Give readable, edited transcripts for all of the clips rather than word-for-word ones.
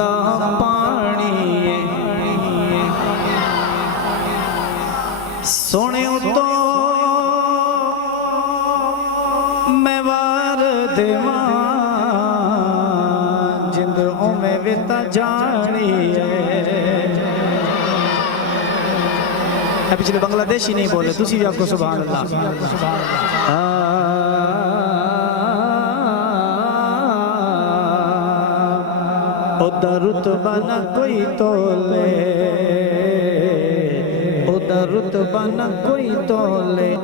دا پانی سونے تو میں وار دیواں جند میں وتا جانی ہے پچھلے بنگلہ دیشی نہیں بولے تسی بھی آپ کو سبحان اللہ ادھر رتبہ نہ کوئی تولے ادھر رتبہ نہ کوئی تولے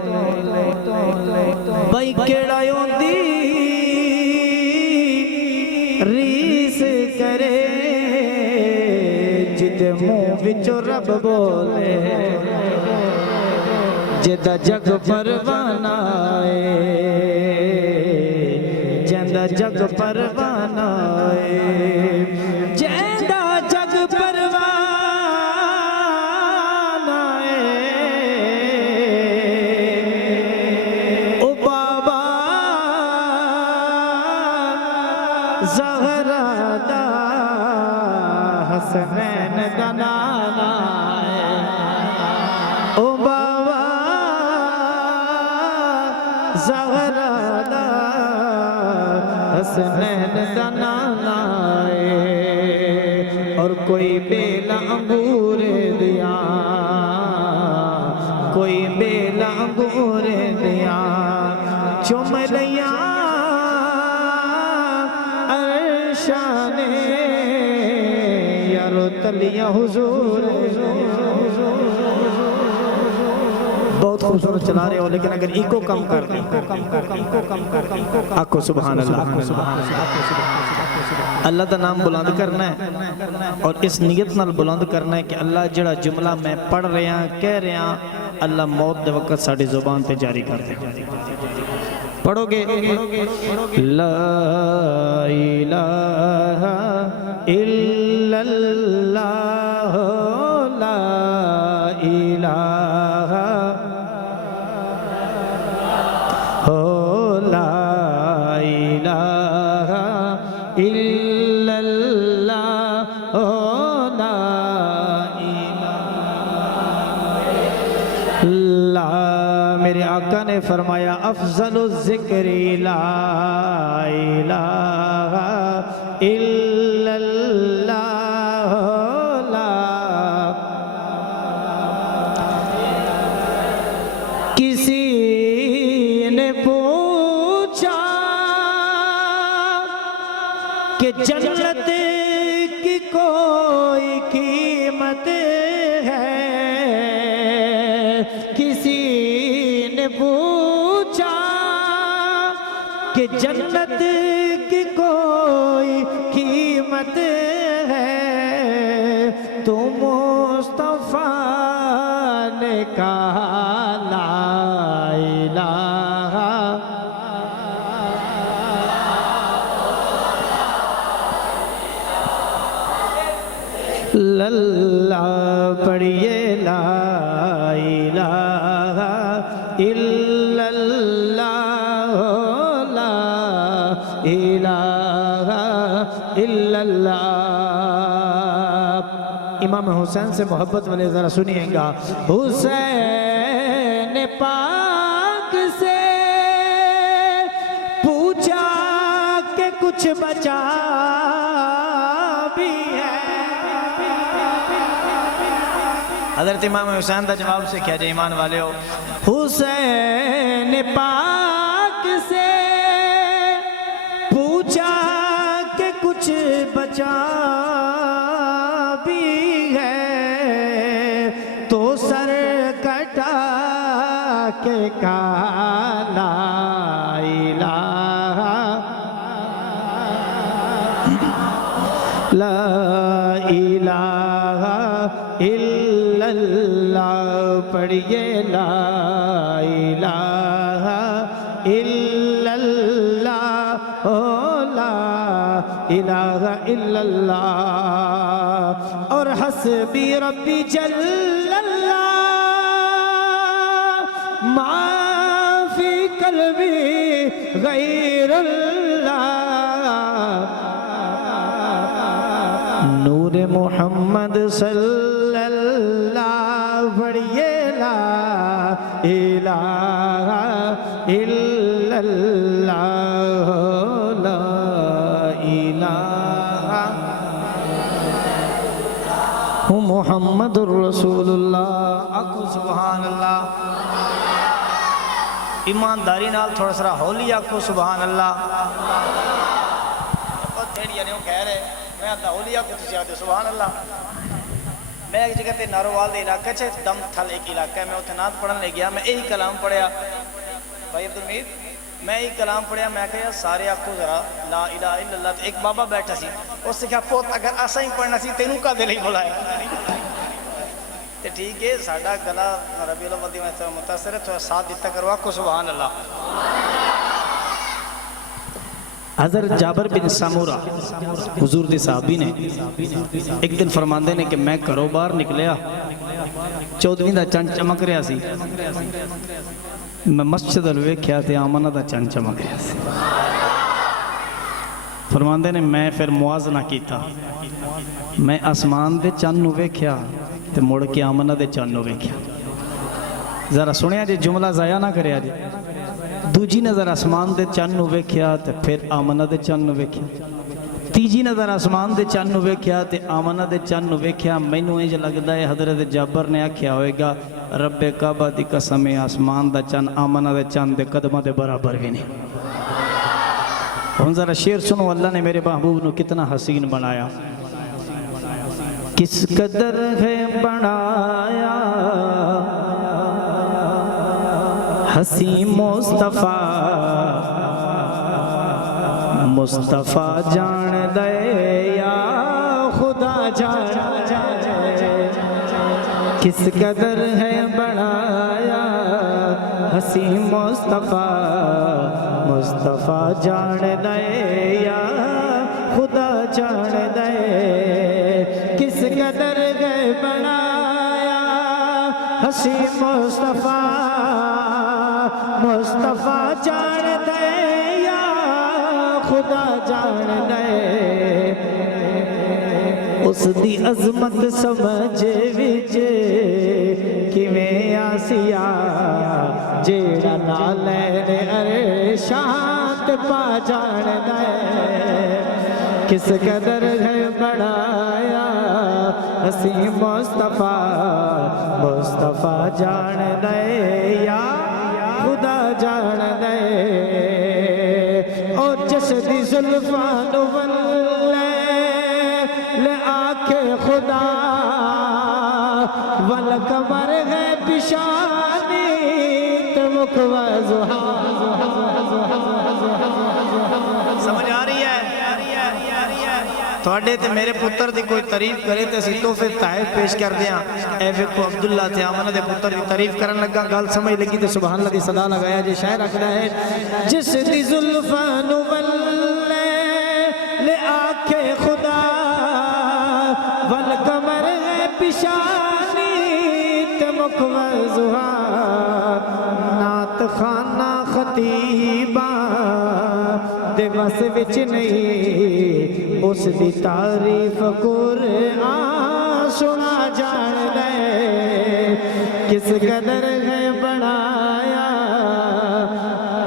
بھائی کیڑا ہوندی ریس کرے جدے منہ وچوں رب بولے جدا جگ پروانہ ہے جدا جگ پروانہ ہے جدا جگ پروانہ ہے او بابا زہرا دا حسنین دا نانا ہے او بابا زہرا دا حسنین دا نانا ہے اور کوئی بیلا انگور دیا کوئی بیلا انگور دیا چوم لیا عرشانے یارو تلیاں حضور بہت خوبصورت چلا رہے ہو لیکن اگر ایکو کم کر دیں آکو سبحان اللہ اللہ دا نام بلند کرنا ہے اور اس نیت نال بلند کرنا ہے کہ اللہ جڑا جملہ میں پڑھ رہے ہیں کہہ رہے ہیں اللہ موت دے وقت ساڑھی زبان پہ جاری کر دے پڑھو گے لا الہ الا اللہ لا الہ لا الہ الا اللہ لا الہ میرے آقا نے فرمایا افضل الذکر لا الہ الا اللہ لا کسی نے پوچھا کہ جنت کی کوئی قیمت ہے کسی نے پوچھا کہ جنت کی کوئی قیمت ہے تو مصطفیٰ نے کہا لا الہ اللہ پڑھئے لا الہ الا اللہ لا الہ الا اللہ امام حسین سے محبت والے ذرا سنیے گا حسین پاک سے پوچھا کہ کچھ بچا بھی ہے حضرت امام حسین دا جواب سے کیا جائے ایمان والے ہو حسین پاک سے پوچھا کہ کچھ بچا بھی ہے تو سر کٹا کے کہا لا الہ لا الہ الا اللہ پڑھئے لا الہ الا اللہ لا الہ الا اللہ اور حسبی ربی جل اللہ ما فی قلبی غیر اللہ نور محمد صلی اللہ پڑھیے لا الہ الا اللہ لا الہ محمد الرسول اللہ آکھو سبحان اللہ ایمانداری نال تھوڑا سا ہولی آکھو سبحان اللہ تھیڑی نہیں کہہ رہے میں آتا ہولی آکھو تسی آتے سبحان اللہ میں ایک جگہ تے ناروال دے علاقے چھے دم تھل ایک علاقہ ہے میں اتنے نات پڑھن لے گیا میں یہی کلام پڑھیا بھائی عبدالمید میں یہی کلام پڑھیا میں کہا سارے آکھو ذرا لا الہ الا اللہ ایک بابا بیٹھا سی اس سے کہا پوت اگر ایسا ہی پڑھنا سی تینوں کا دل ہی بلایا ٹھیک ہے ساڑھا گلا ربیع الاول دی متاثر ہے تھوڑا ساتھ دیتا کرو آکھو سبحان اللہ حضرت جابر بن سامورہ حضور دے صحابی نے ایک دن فرماندے نے کہ میں گھروں باہر نکلیا 14ویں دا چند چمک رہا سی میں مسجد ویکھیا تے آمنہ دا چند چمک رہا سی فرماندے نے میں پھر موازنہ کیتا میں آسمان دے چند نو ویکھیا تے مڑ کے آمنہ دے چند نو ویکھیا ذرا سنیا جی جملہ ضائع نہ کریا جی دوجی نظر آسمان دے چند نو ویکھیا تے پھر آمنہ دے چند نو ویکھیا تیجی نظر آسمان دے چند نو ویکھیا تے آمنہ دے چند نو ویکھیا مینوں انج لگدا ہے حضرت جابر نے آکھیا ہوئے گا رب کعبہ دی قسم آسمان دا چند آمنہ دے چند دے قدمہ دے برابر بھی نہیں ہن ذرا شعر سنو اللہ نے میرے محبوب نو کتنا حسین بنایا کس قدر ہے بنایا حسین مصطفیٰ مصطفیٰ جان دے یا خدا جان دے کس قدر ہے بنایا حسین مصطفیٰ مصطفیٰ جان دے یا خدا جان دے کس قدر ہے بنایا حسین مصطفیٰ مصطفیٰ جان دے یا خدا جان دے اس دی عظمت سمجھ وچ کیویں آسیا جیڑا نالین عرشاں پا جان دے کس قدر ہے بڑھایا حسین مصطفیٰ مصطفیٰ جان دے یا خدا جان دے اور جس دی زلفان لے آکھے خدا والقمر ہے بشانی تمکوہ سمجھ آ رہی ہے تھوڑے تے میرے پتر دی کوئی تعریف کرے تے اسی تو پھر تحائف پیش کر دیاں اے ویکھو عبداللہ تے آمنہ دے پتر دی تعریف کرن لگا گل سمجھ لگی تے سبحان اللہ دی صدا لگایا جے شاعر رکھدا ہے جس دی زلفان لے آکھے خدا والقمر ہے پیشانی تے مکوہ زہار نات خانہ خطیبہ دے بس وچ نہیں اس دی تعریف قرآن سنا جان دے کس قدر ہے بنایا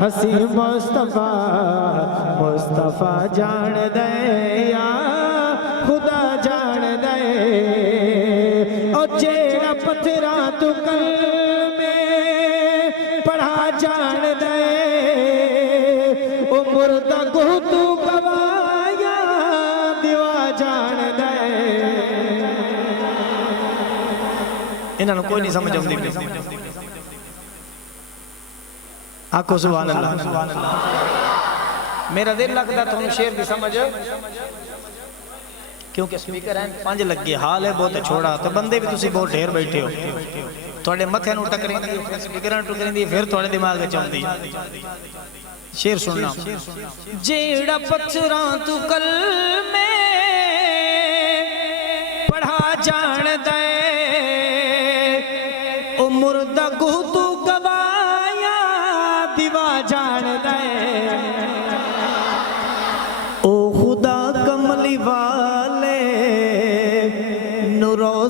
حسین مصطفیٰ مصطفیٰ جان دے یا خدا جان دے اور جیڑا پتھراں تو کلمے پڑھا جان دے او مردہ کو تو گوایا دیوا جان دے انہاں نوں کوئی نہیں سمجھ آؤندی آکھو سبحان اللہ میرا دل لگتا تھوڑا شعر دی سمجھ کیونکہ سپیکر ہیں 5 لگے حال ہے بہت چھوڑا تو بندے بھی تسی بہت ڈھیر بیٹھے ہو تھوڑے متھے نو ٹکریں دی سپیکراں ٹکریں دی پھر تھوڑے دماغ وچ آوندی شعر سننا جیڑا پتھراں تو کلمے پڑھا جان دے او مردہ کو تو گوایا دیوا جان دے او خدا کملی والے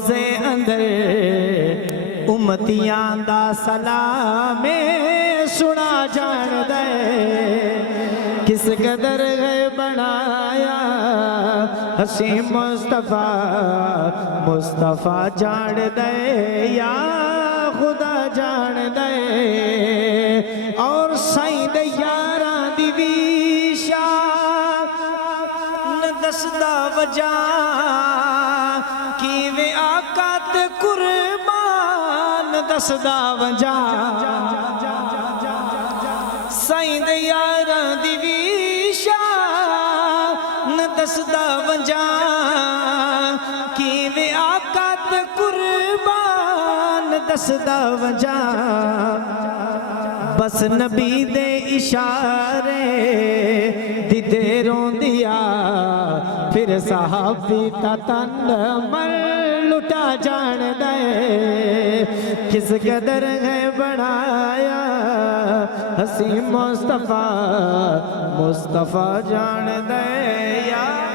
روزے اندر امتیاں دا سلام سنا جان دے کس قدر ہے بنایا حسین مصطفیٰ جان دے یا خدا جان دے اور سائیں دے یاراں دی ویشا دسدا وجہ کیویں آقا تے قربان دسدا وجہ سائیں دے یاراں دی ویشا دسدا وجہ کیویں آقا تے قربان دسدا وجہ بس نبی دے اشارے دی دیروں دیا پھر صحابی تا تن مر لٹا جان دے کس قدر ہے بڑھایا حسین مصطفیٰ جان دے یا